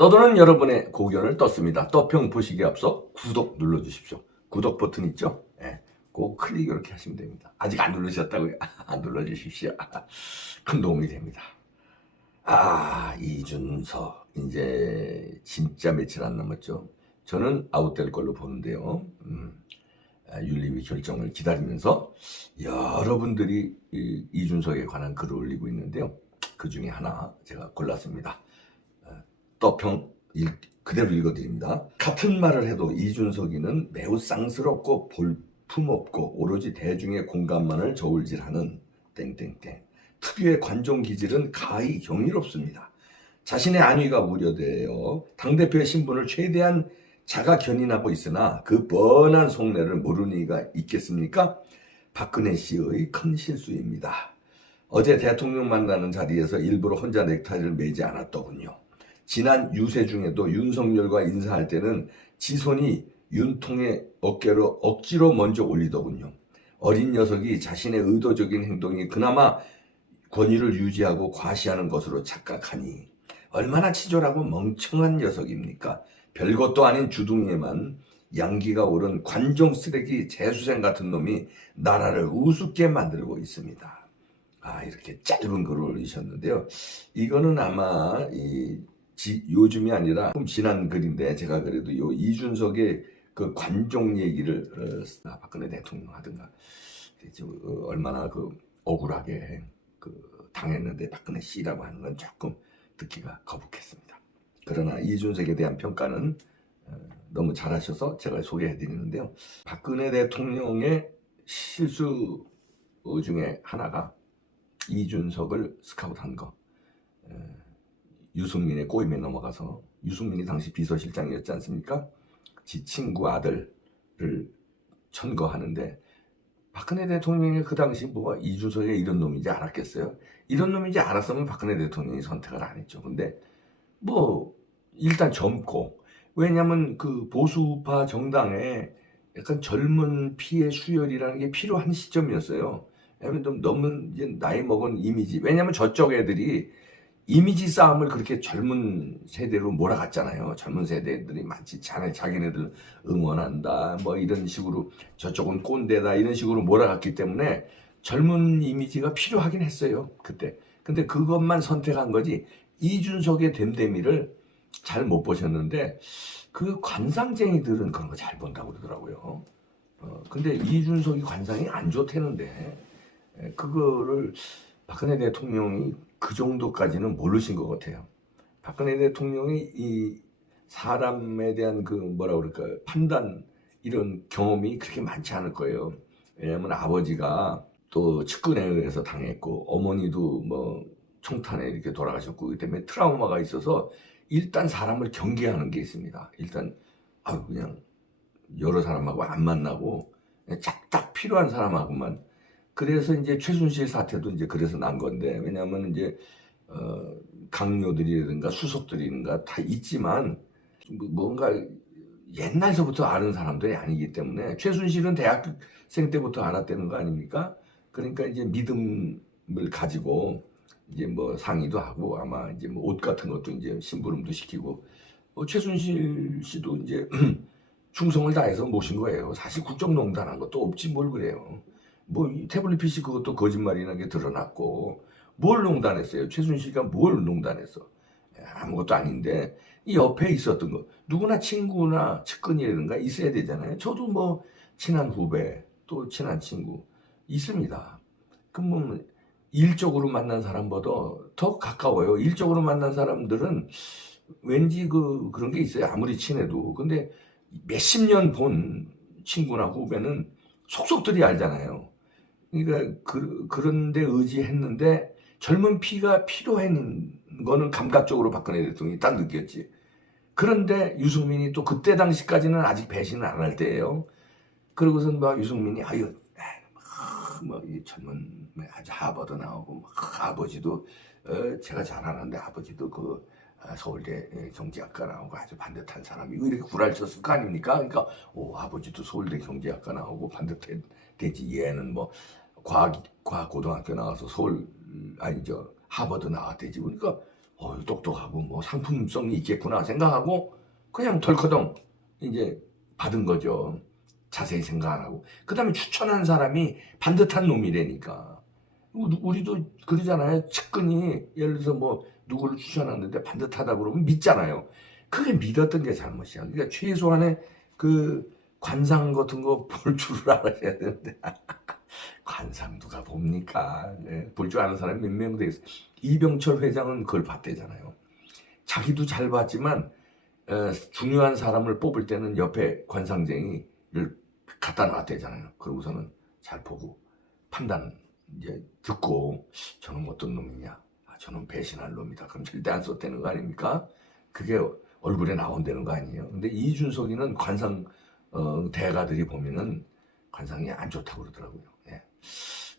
떠도는 여러분의 고견을 떴습니다. 떠평 보시기에 앞서 구독 눌러주십시오. 구독 버튼 있죠? 예, 꼭 클릭 이렇게 하시면 됩니다. 아직 안 누르셨다고요? 안 눌러주십시오. 큰 도움이 됩니다. 이준석 이제 진짜 며칠 안 남았죠. 저는 아웃될 걸로 보는데요. 윤리위 결정을 기다리면서 여러분들이 이준석에 관한 글을 올리고 있는데요. 그 중에 하나 제가 골랐습니다. 떠평 그대로 읽어드립니다. 같은 말을 해도 이준석이는 매우 쌍스럽고 볼품없고 오로지 대중의 공감만을 저울질하는 땡땡땡. 특유의 관종 기질은 가히 경이롭습니다. 자신의 안위가 우려되어 당대표의 신분을 최대한 자가 견인하고 있으나 그 뻔한 속내를 모르는 이가 있겠습니까? 박근혜 씨의 큰 실수입니다. 어제 대통령 만나는 자리에서 일부러 혼자 넥타이를 매지 않았더군요. 지난 유세 중에도 윤석열과 인사할 때는 지손이 윤통의 어깨로 억지로 먼저 올리더군요. 어린 녀석이 자신의 의도적인 행동이 그나마 권위를 유지하고 과시하는 것으로 착각하니 얼마나 치졸하고 멍청한 녀석입니까? 별것도 아닌 주둥이에만 양기가 오른 관종 쓰레기 재수생 같은 놈이 나라를 우습게 만들고 있습니다. 이렇게 짧은 글을 올리셨는데요. 이거는 아마 요즘이 아니라 좀 지난 글인데 제가 그래도 요 이준석의 그 관종 얘기를 박근혜 대통령 하든가 얼마나 그 억울하게 당했는데 박근혜 씨라고 하는 건 조금 듣기가 거북했습니다. 그러나 이준석에 대한 평가는 너무 잘하셔서 제가 소개해드리는데요. 박근혜 대통령의 실수 중에 하나가 이준석을 스카우트한 거. 유승민의 꼬임에 넘어가서 유승민이 당시 비서실장이었지 않습니까? 지 친구 아들을 천거하는데 박근혜 대통령이 그 당시 뭐가 이준석이 이런 놈인지 알았겠어요? 이런 놈인지 알았으면 박근혜 대통령이 선택을 안 했죠. 근데 일단 젊고, 왜냐면 그 보수파 정당에 약간 젊은 피의 수혈이라는 게 필요한 시점이었어요. 왜냐면 좀 너무 이제 나이 먹은 이미지, 왜냐면 저쪽 애들이 이미지 싸움을 그렇게 젊은 세대로 몰아갔잖아요. 젊은 세대들이 많지. 자기네들 응원한다. 뭐 이런 식으로 저쪽은 꼰대다. 이런 식으로 몰아갔기 때문에 젊은 이미지가 필요하긴 했어요. 그때. 근데 그것만 선택한 거지. 이준석의 됨됨이를 잘 못 보셨는데 그 관상쟁이들은 그런 거 잘 본다고 그러더라고요. 근데 이준석이 관상이 안 좋다는데 그거를 박근혜 대통령이 그 정도까지는 모르신 것 같아요. 박근혜 대통령이 이 사람에 대한 판단, 이런 경험이 그렇게 많지 않을 거예요. 왜냐하면 아버지가 또 측근에 의해서 당했고 어머니도 총탄에 이렇게 돌아가셨고, 그렇기 때문에 트라우마가 있어서 일단 사람을 경계하는 게 있습니다. 일단 그냥 여러 사람하고 안 만나고 딱 필요한 사람하고만. 그래서 이제 최순실 사태도 이제 그래서 난 건데, 왜냐하면 이제 강요들이라든가 수석들이든가 다 있지만 뭔가 옛날서부터 아는 사람들이 아니기 때문에, 최순실은 대학생 때부터 알았다는 거 아닙니까? 그러니까 이제 믿음을 가지고 이제 상의도 하고, 아마 이제 옷 같은 것도 이제 심부름도 시키고, 최순실 씨도 이제 충성을 다해서 모신 거예요. 사실 국정농단한 것도 없지 뭘 그래요. 태블릿 PC 그것도 거짓말이라는 게 드러났고, 뭘 농단했어요? 최순실이가 뭘 농단했어? 아무것도 아닌데, 이 옆에 있었던 거, 누구나 친구나 측근이라든가 있어야 되잖아요. 저도 친한 후배, 또 친한 친구 있습니다. 그럼 일적으로 만난 사람보다 더 가까워요. 일적으로 만난 사람들은 왠지 그런 게 있어요. 아무리 친해도. 근데 몇십 년 본 친구나 후배는 속속들이 알잖아요. 그러니까 그런데 의지했는데 젊은 피가 필요한 거는 감각적으로 박근혜 대통령이 딱 느꼈지. 그런데 유승민이 또 그때 당시까지는 아직 배신을 안 할 때예요. 그러고선 유승민이 이 젊은 아주 하버드 나오고 아버지도 제가 잘 아는데 아버지도 서울대 경제학과 나오고 아주 반듯한 사람이고 이렇게 구랄쳤을 거 아닙니까? 그러니까 아버지도 서울대 경제학과 나오고 반듯되지, 얘는 과학 고등학교 나와서 하버드 나왔대지. 그러니까 똑똑하고 뭐 상품성이 있겠구나 생각하고 그냥 덜커덩 이제 받은 거죠. 자세히 생각 안 하고. 그 다음에 추천한 사람이 반듯한 놈이라니까. 우리도 그러잖아요. 측근이 예를 들어서 뭐 누구를 추천하는데 반듯하다 그러면 믿잖아요. 그게 믿었던 게 잘못이야. 그러니까 최소한의 그 관상 같은 거 볼 줄을 알아야 되는데 관상 누가 봅니까? 네, 볼 줄 아는 사람이 몇 명 되겠어. 이병철 회장은 그걸 봤대잖아요. 자기도 잘 봤지만 중요한 사람을 뽑을 때는 옆에 관상쟁이를 갖다 놨대잖아요. 그러고서는 잘 보고 판단 이제 듣고 저는 어떤 놈이냐? 저는 배신할 놈이다. 그럼 절대 안 썼다는 거 아닙니까? 그게 얼굴에 나온다는 거 아니에요. 근데 이준석이는 관상 대가들이 보면은 관상이 안 좋다고 그러더라고요. 예.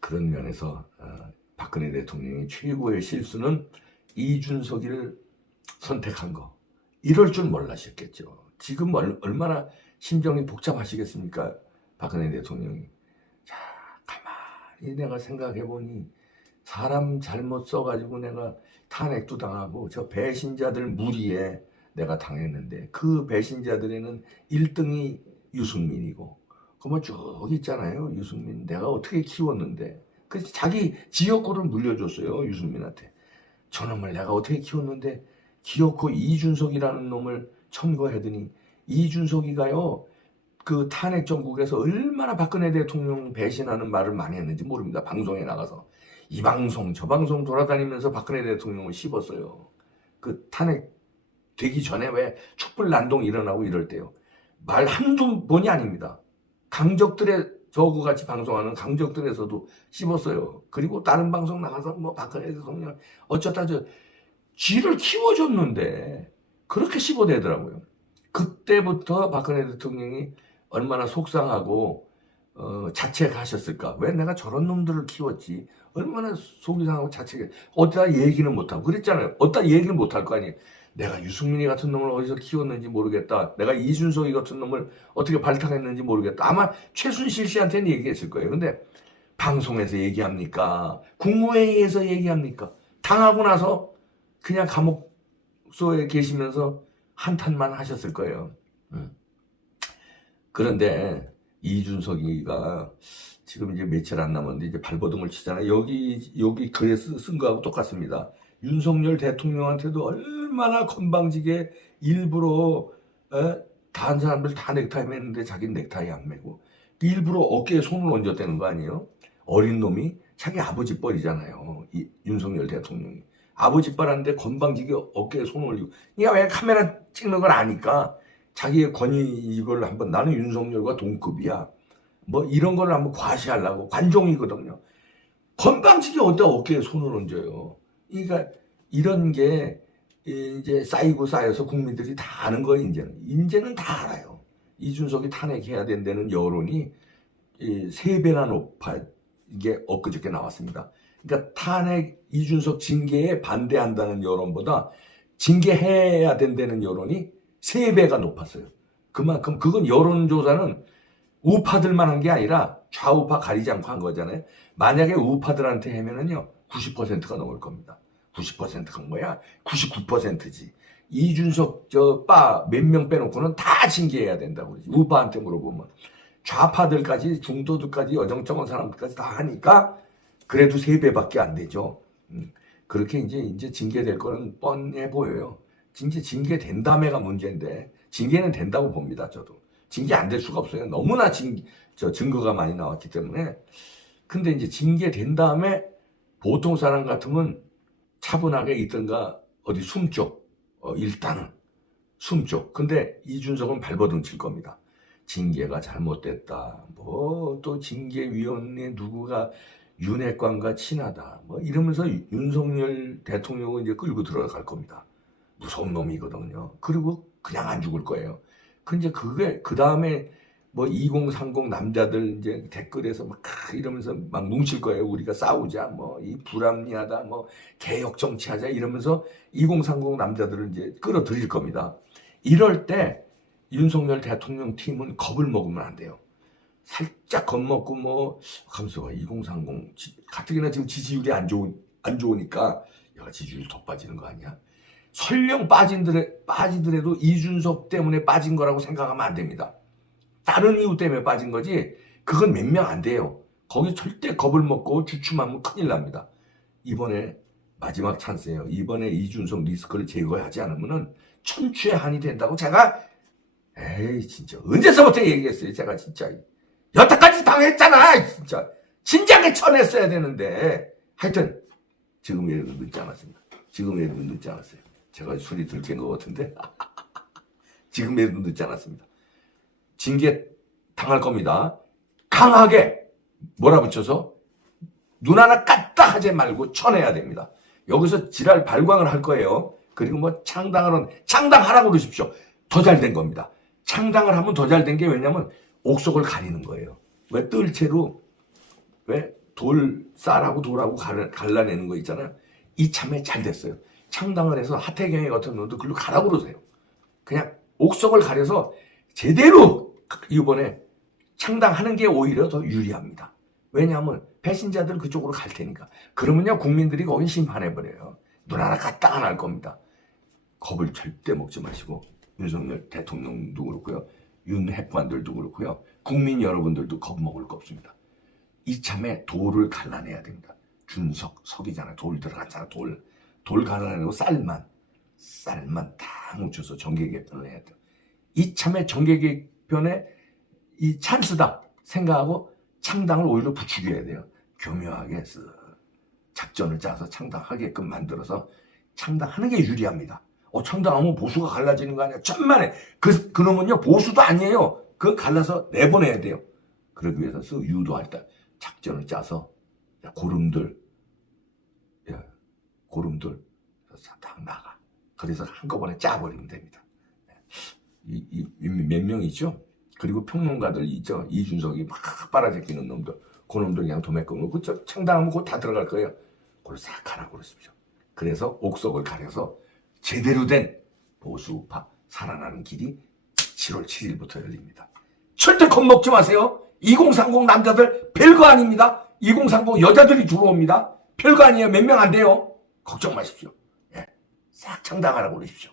그런 면에서 박근혜 대통령이 최고의 실수는 이준석이를 선택한 거. 이럴 줄 몰라셨겠죠. 지금 얼마나 심정이 복잡하시겠습니까? 박근혜 대통령이. 자, 가만히 내가 생각해보니 사람 잘못 써가지고 내가 탄핵도 당하고 저 배신자들 무리에 내가 당했는데 그 배신자들에는 1등이 유승민이고 그뭐 쭉 있잖아요. 유승민 내가 어떻게 키웠는데 그래서 자기 지역구를 물려줬어요. 유승민한테. 저놈을 내가 어떻게 키웠는데 기어코 이준석이라는 놈을 청구하더니 이준석이가요 그 탄핵 정국에서 얼마나 박근혜 대통령 배신하는 말을 많이 했는지 모릅니다. 방송에 나가서 이 방송 저 방송 돌아다니면서 박근혜 대통령을 씹었어요. 그 탄핵 되기 전에 왜 촛불 난동 일어나고 이럴 때요. 말 한두 번이 아닙니다. 강적들의 저하고같이 방송하는 강적들에서도 씹었어요. 그리고 다른 방송 나가서 뭐 박근혜 대통령 어쩌다 쥐를 키워줬는데 그렇게 씹어대더라고요. 그때부터 박근혜 대통령이 얼마나 속상하고 자책하셨을까. 왜 내가 저런 놈들을 키웠지. 얼마나 속이 상하고 자책해. 어디다 얘기는 못하고 그랬잖아요. 어디다 얘기를 못할 거 아니에요. 내가 유승민이 같은 놈을 어디서 키웠는지 모르겠다. 내가 이준석이 같은 놈을 어떻게 발탁했는지 모르겠다. 아마 최순실 씨한테는 얘기했을 거예요. 근데 방송에서 얘기합니까? 국무회의에서 얘기합니까? 당하고 나서 그냥 감옥소에 계시면서 한탄만 하셨을 거예요. 그런데 이준석이가 지금 이제 며칠 안 남았는데 이제 발버둥을 치잖아요. 여기 글에 쓴 거하고 똑같습니다. 윤석열 대통령한테도 얼마나 건방지게 일부러 다른 사람들 다 넥타이 매는데 자기는 넥타이 안 매고 일부러 어깨에 손을 얹었다는 거 아니에요? 어린 놈이 자기 아버지 뻘이잖아요. 윤석열 대통령이. 아버지 뻘한테 건방지게 어깨에 손을 올리고 그러니까 왜 카메라 찍는 걸 아니까 자기의 권위 이걸 한번 나는 윤석열과 동급이야. 뭐 이런 걸 한번 과시하려고 관종이거든요. 건방지게 어디다 어깨에 손을 얹어요. 그러니까 이런 게 이제 쌓여서 국민들이 다 아는 거예요. 이제는 다 알아요. 이준석이 탄핵해야 된다는 여론이 3배나 높아. 이게 엊그저께 나왔습니다. 그러니까 탄핵 이준석 징계에 반대한다는 여론보다 징계해야 된다는 여론이 3배가 높았어요. 그만큼 그건 여론조사는 우파들만 한 게 아니라 좌우파 가리지 않고 한 거잖아요. 만약에 우파들한테 하면은요 90%가 넘을 겁니다. 90%가 뭐야? 99%지. 이준석 몇 명 빼놓고는 다 징계해야 된다고 그러지. 우파한테 물어보면 좌파들까지 중도들까지 어정쩡한 사람들까지 다 하니까 그래도 3배밖에 안 되죠. 그렇게 이제 징계될 거는 뻔해 보여요. 징계된 다음에가 문제인데 징계는 된다고 봅니다. 저도 징계 안 될 수가 없어요. 너무나 증거가 많이 나왔기 때문에. 근데 이제 징계된 다음에 보통 사람 같으면 차분하게 있던가 어디 숨죠. 일단은 숨죠. 근데 이준석은 발버둥 칠 겁니다. 징계가 잘못됐다. 뭐 또 징계위원회 누구가 윤핵관과 친하다. 뭐 이러면서 윤석열 대통령은 이제 끌고 들어갈 겁니다. 무서운 놈이거든요. 그리고 그냥 안 죽을 거예요. 근데 그게 그 다음에 뭐 2030 남자들 이제 댓글에서 막 이러면서 막 뭉칠 거예요. 우리가 싸우자, 뭐 이 불합리하다, 뭐 개혁 정치하자 이러면서 2030 남자들을 이제 끌어들일 겁니다. 이럴 때 윤석열 대통령 팀은 겁을 먹으면 안 돼요. 살짝 겁먹고 뭐 하면서 2030 가뜩이나 지금 지지율이 안 좋으니까 야 지지율 더 빠지는 거 아니야? 설령 빠지더라도 이준석 때문에 빠진 거라고 생각하면 안 됩니다. 다른 이유 때문에 빠진 거지 그건 몇 명 안 돼요. 거기 절대 겁을 먹고 주춤하면 큰일 납니다. 이번에 마지막 찬스예요. 이번에 이준석 리스크를 제거하지 않으면은 천추의 한이 된다고 제가 에이 진짜 언제서부터 얘기했어요. 제가 진짜 여태까지 당했잖아. 진짜 진작에 쳐냈어야 되는데 하여튼 지금이라도 늦지 않았습니다. 지금이라도 늦지 않았어요. 제가 술이 들깬 것 같은데 지금이라도 늦지 않았습니다. 징계 당할 겁니다. 강하게 몰아붙여서 눈 하나 까딱 하지 말고 쳐내야 됩니다. 여기서 지랄 발광을 할 거예요. 그리고 뭐 창당하라고 그러십시오. 더 잘 된 겁니다. 창당을 하면 더 잘 된 게 왜냐면 옥석을 가리는 거예요. 왜 뜰채로 왜 쌀하고 돌하고 갈라내는 거 있잖아요. 이참에 잘 됐어요. 창당을 해서 하태경이 같은 놈도 글로 가라고 그러세요. 그냥 옥석을 가려서 제대로 이번에 창당하는 게 오히려 더 유리합니다. 왜냐하면 배신자들 그쪽으로 갈 테니까. 그러면요 국민들이 거기 심판해버려요. 눈 하나 까딱 안 할 겁니다. 겁을 절대 먹지 마시고 윤석열 대통령도 그렇고요. 윤 핵관들도 그렇고요. 국민 여러분들도 겁 먹을 거 없습니다. 이참에 돌을 갈라내야 됩니다. 준석, 석이잖아요. 돌 들어갔잖아. 돌 갈라내고 쌀만 다 묻혀서 정계 개편을 해야 돼요. 이참에 정계 개편에 이 찬스다 생각하고 창당을 오히려 부추겨야 돼요. 교묘하게 작전을 짜서 창당하게끔 만들어서 창당하는 게 유리합니다. 창당하면 보수가 갈라지는 거 아니야. 천만에 그놈은요 보수도 아니에요. 그거 갈라서 내보내야 돼요. 그러기 위해서 유도할 때 작전을 짜서 고름들 딱 나가. 그래서 한꺼번에 짜버리면 됩니다. 몇 명 있죠? 그리고 평론가들 있죠? 이준석이 막 빨아제끼는 놈들. 그 놈들 그냥 도매 끊고 창당하면 그거 다 들어갈 거예요. 그걸 싹 하라고 그러십시오. 그래서 옥석을 가려서 제대로 된 보수파 살아나는 길이 7월 7일부터 열립니다. 절대 겁먹지 마세요. 2030 남자들 별거 아닙니다. 2030 여자들이 들어옵니다. 별거 아니에요. 몇 명 안 돼요. 걱정 마십시오. 예. 싹 창당하라고 그러십시오.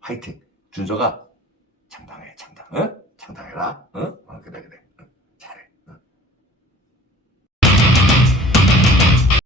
화이팅. 준석아 창당해. 창당해라. 그래.